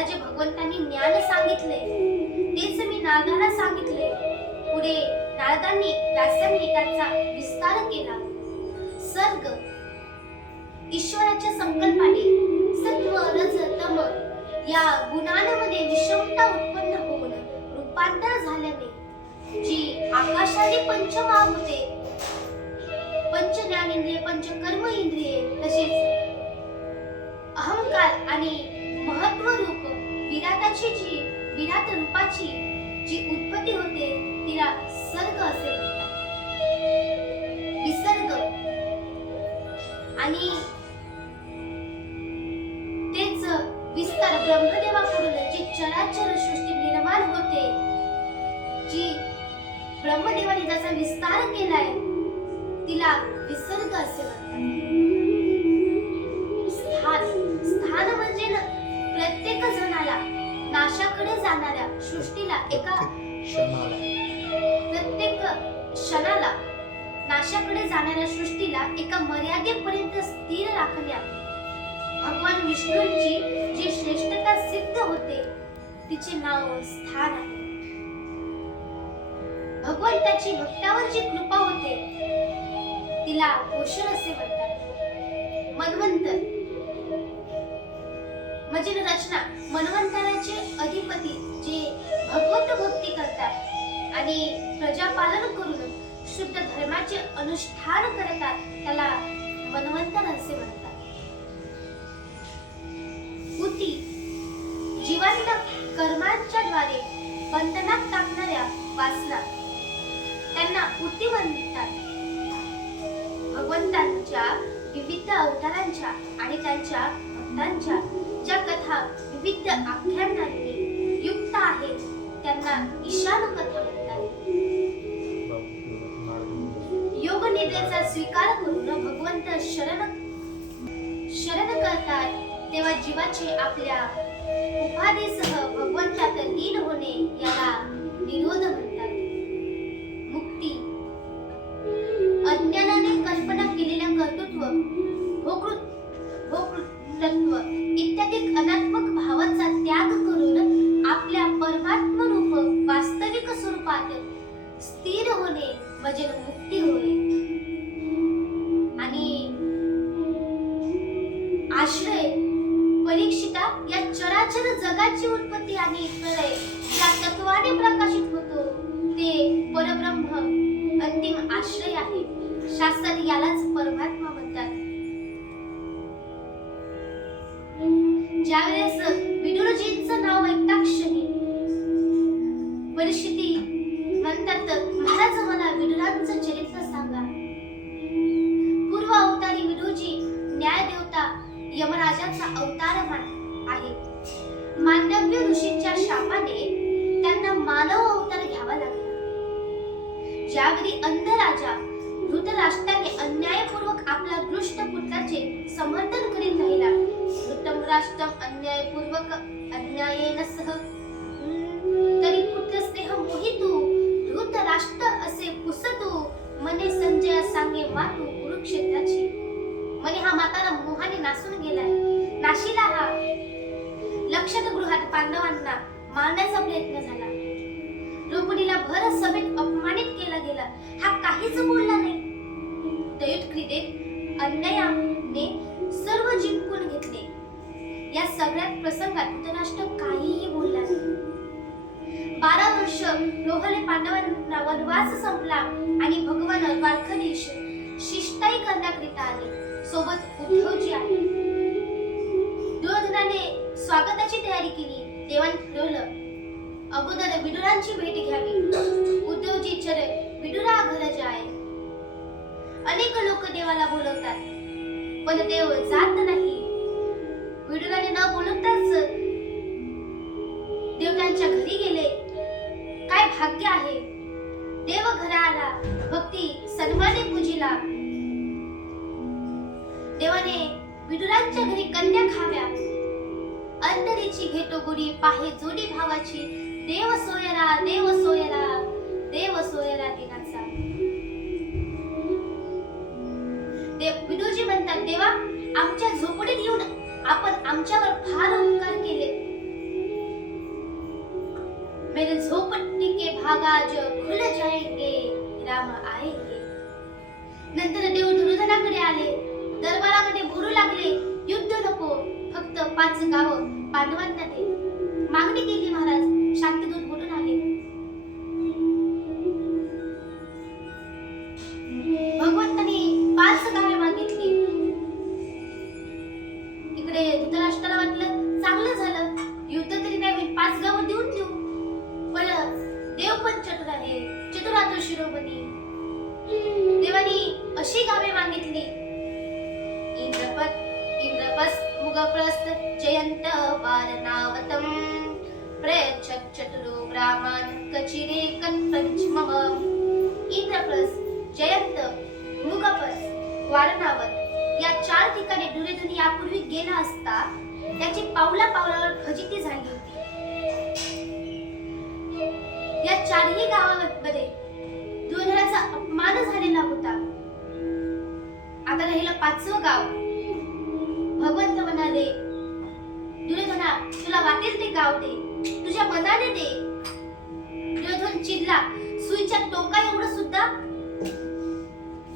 मला जे भगवंतांनी ज्ञान सांगितले. तेच मी नारदाला सांगितले. पुढे नारदांनी व्यासांनी त्याचा विस्तार केला. सर्ग. ईश्वराच्या संकल्पाने सत्व रज तम या गुणांमध्ये विषमता उत्पन्न होऊन रूपांतर झाल्याने जी आकाशाने होते पंच ज्ञानेंद्रिय पंच कर्म इंद्रिये तसेच अहंकार आणि महत्त्व रूप विराटाची जी विराट रूपाची जी उत्पत्ती होते तिला सर्ग असे म्हणतात. विसर्ग. आणि तेच विस्तार ब्रह्मदेवाकडून जी चराचर सृष्टी निर्माण होते जी ब्रह्मदेवाने त्याचा विस्तार केलाय तिला विसर्ग असे स्थिर भगवान विष्णूंची जी श्रेष्ठता सिद्ध होते तिचे नाव स्थान आहे. भगवंताची भक्तावर जी कृपा होते तिला पोषण असे म्हणतात. मन्वंतर म्हणजे रचना मन्वंतराचे अधिपती जे भगवंत भक्ती करतात आणि प्रजापालन करून शुद्ध धर्माचे अनुष्ठान करतात त्याला मन्वंतर असे म्हणतात. उती जीवांना कर्मांच्या द्वारे बंधनात टाकणाऱ्या वासना. त्यांना उती म्हणतात. भगवंतांच्या विविध अवतारांच्या आणि त्यांच्या भक्तांच्या ज्या कथा विविध आख्यानांनी युक्त आहेत त्यांना ईशान कथा म्हणतात. योग निद्रेचा स्वीकार करून भगवंत शरण शरण करतात. तेव्हा जीवाचे आपल्या उपाधीसह भगवंतात लीन होणे याला निरोध म्हणतात. परीक्षिता या चराचर जगाची उत्पत्ती आणि प्रलय या तत्वाने प्रकाशित होतो. ते परब्रह्म अंतिम आश्रय आहे. शास्त्रात यालाच परमात्मा म्हणतात. ज्यावेळेस विदुरजींचं ज्यावेळी अंध राजा धृतराष्ट्राने अन्यायपूर्वक आपल्या दृष्ट पुत्राचे समर्थन करीत राहिला. धृतराष्ट्रम अन्यायपूर्वक अन्यायेन सह हम्म, तरी पुत्रस्नेह मोहितू धृतराष्ट्र असे पुसतू मने संजय सांगे मातू कुरुक्षेत्राची. मने हा माताला मोहाने नासून गेलाय. नाशिला हा लक्षात गृहात पांडवांना मारण्याचा प्रयत्न झाला. द्रौपदीला भर सभेत अपमानित केला. गेला. हा काहीच बोलला नाही. दयुत क्रीडेत अन्यायाने सर्व जिंकून घेतले. या सगळ्यात प्रसंगात धृतराष्ट्र काहीही बोलला नाही. बारा वर्ष रोहले पांडवांना वनवास संपला आणि भगवान द्वारकाधीश शिष्टाई करण्याकरिता आले. सोबत उद्धवजी आले. दुर्योधनाने स्वागताची तयारी केली. देवाने ठरवलं अगोदर विदुरांची भेट घ्यावी. उद्धवजी चरण विडुरा घर जाय अनेक लोक देवाला बोलवतात पण देव जात नाही. विडुराने न बोलवताच देव त्यांच्या घरी गेले. काय भाग्य आहे. देव घरा आला भक्ती सन्माने पूजिला. देवाने विदुरांच्या घरी कन्या खाव्या. अंतरीची घेतो गुडी पाहे जोडी भावाची. देव देव सोयरा देव सोयरा दिनाचा देव विदुजी म्हणतात देवा आमच्या झोपडीत येऊन आपण आमच्यावर फार उपकार केले. मेरे झोपड़ी के भागा जो खुल जाएंगे राम आएंगे नंतर देव दुर्योधनाकडे आले दरबारामध्ये बोलू लागले युद्ध नको फक्त पाच गाव पांडवांना दे. मागणी केली महाराज शांतदूत इंद्रपस मुगप्रस्थ जयंत वारनावतम प्रयच्छत् चतुरो ब्राह्मण कचिरे कन्पंचमः इंद्रप्रस जयंत मुगपस वारणावत या चार ठिकाणी दुर्योधन यापूर्वी गेला असता त्याची पावला पावलावर फजिती झाली होती. या चारही गावांमध्ये दुर्योधनाचा अपमान झालेला होता. आता राहिलं पाचवं गाव. तुला वाटेल ते गाव दे. तुझ्या मनाने दे. दुर्योधन चिडला. सुईच्या टोका एवढं सुद्धा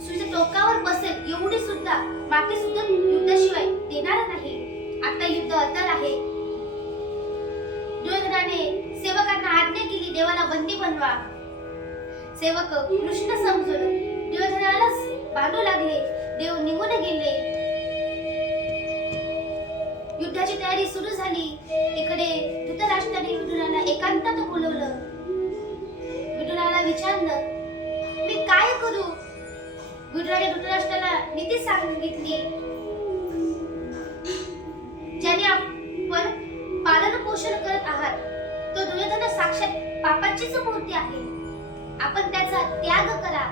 सुईच्या टोकावर बसेल एवढी सुद्धा बाकी सुद्धा युद्धाशिवाय देणार नाही. आता युद्ध अतर आहे. दुर्योधनाने सेवकांना आज्ञा केली देवाला बंदी बनवा. सेवक कृष्ण समजून दुर्योधनालाच बांधू लागले. देव निघून गेले. तयारी सुरू झाली. इकडे धृतराष्ट्राने विदुराला एकांतात बोलवलं. विदुराला विचारलं मी काय करू? विदुराने धृतराष्ट्राला नीती सांगितली. ज्याने आपण पालन पोषण करत आहात तो दुर्योधन साक्षात पापाचीच मूर्ती आहे. आपण त्याचा त्याग करा.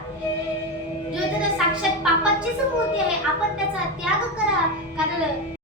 दुर्योधन साक्षात पापाचीच मूर्ती आहे. आपण त्याचा त्याग करा. कारण